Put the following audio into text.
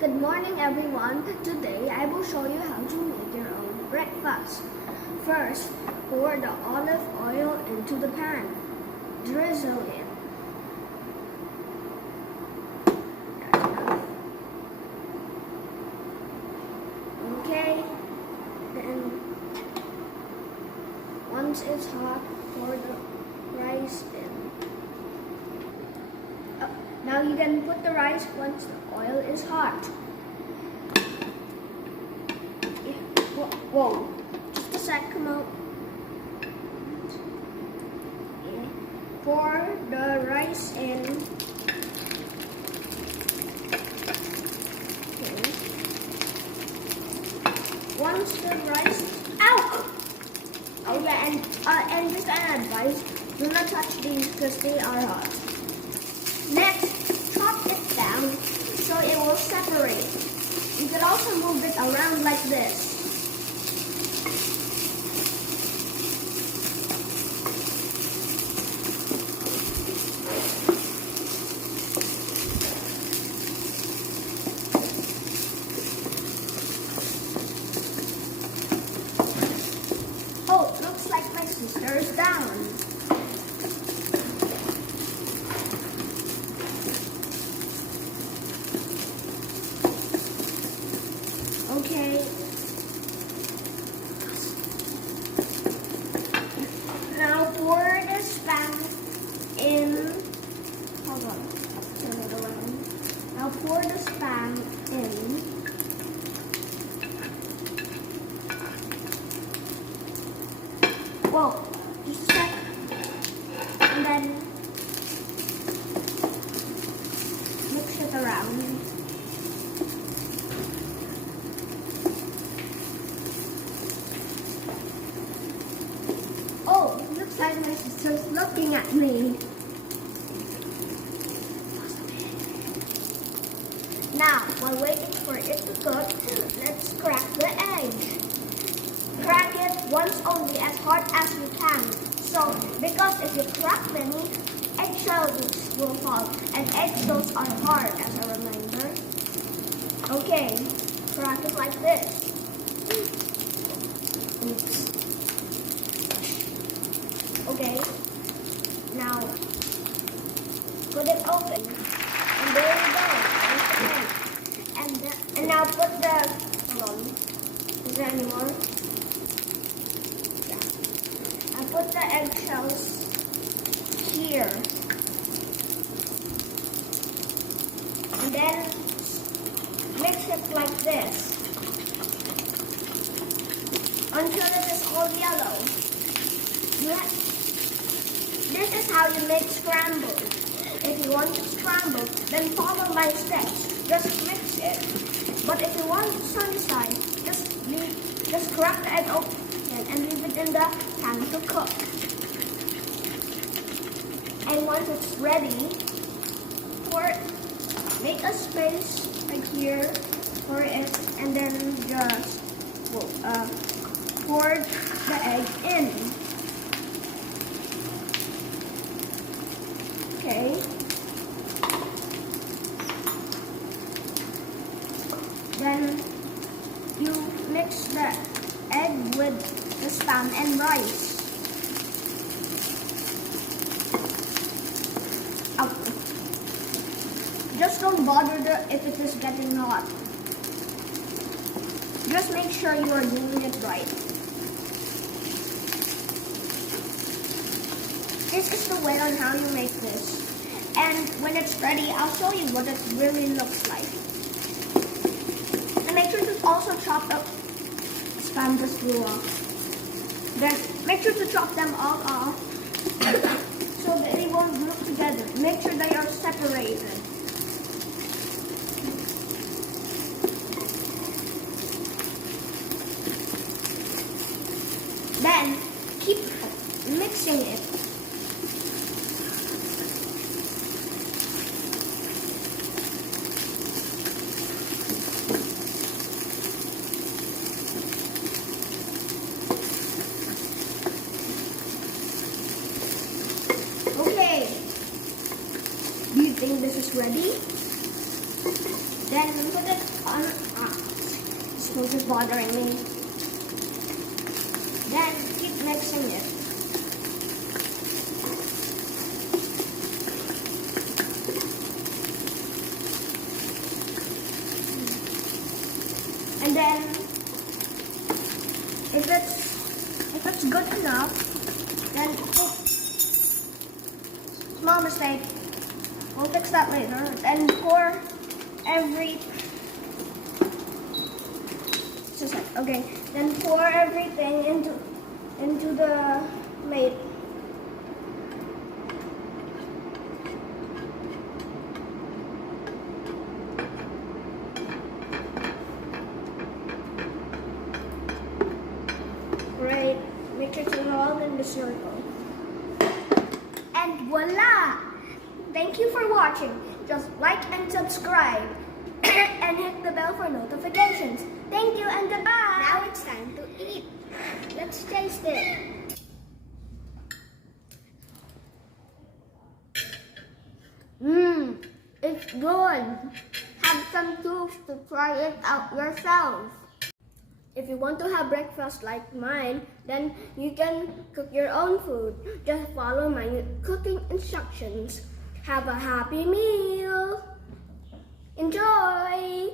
Good morning everyone. Today I will show you how to make your own breakfast. First, pour the olive oil into the pan. Drizzle it. Okay, then once it's hot, pour the rice in. Now you can put the rice once the oil is hot. Whoa, just a sec, come out. Pour the rice in. Okay. Once the rice, ow! Oh yeah, and just an advice, do not touch these because they are hot. Next, chop it down so it will separate. You can also move it around like this. Oh, looks like my sister is down. Okay. Now pour the spam in. Hold on. Turn it around. Now pour the spam in. Whoa, just a sec. And then mix it around. Oh, looks like my sister's looking at me. Now, while waiting for it to cook, let's crack the egg. Crack it once only, as hard as you can. So, because if you crack many, eggshells will fall, and eggshells are hard, as a reminder. Okay, crack it like this. Oops. Okay, now put it open, and there you go. And now put the, hold on, is there any more? Yeah. I put the eggshells here, and then mix it like this until it is all yellow. This is how you make scrambled. If you want to scramble, then follow my steps. Just mix it. But if you want sunny side, just crack the egg open and leave it in the pan to cook. And once it's ready, make a space right here for it, and then just pour the egg in. Okay. Then you mix the egg with the spam and rice. Just don't bother if it is getting hot. Just make sure you are doing it right. This is the way on how you make this. And when it's ready, I'll show you what it really looks like. And make sure to also chop the spam just flew off. Then make sure to chop them all off so that they won't group together. Make sure they are separated. Then keep mixing it. Okay, do you think this is ready? Then put it on. This food is bothering me. Then keep mixing it. And then if it's good enough, then small mistake. We'll fix that later. Then pour every. Just like, okay. Then pour everything into the plate. Great. Make sure to roll in the circle. And voila! Thank you for watching. Just like and subscribe. And hit the bell for notifications. Thank you and goodbye. Now it's time to eat. Let's taste it. It's good. Have some tools to try it out yourself. If you want to have breakfast like mine, then you can cook your own food. Just follow my cooking instructions. Have a happy meal. Enjoy!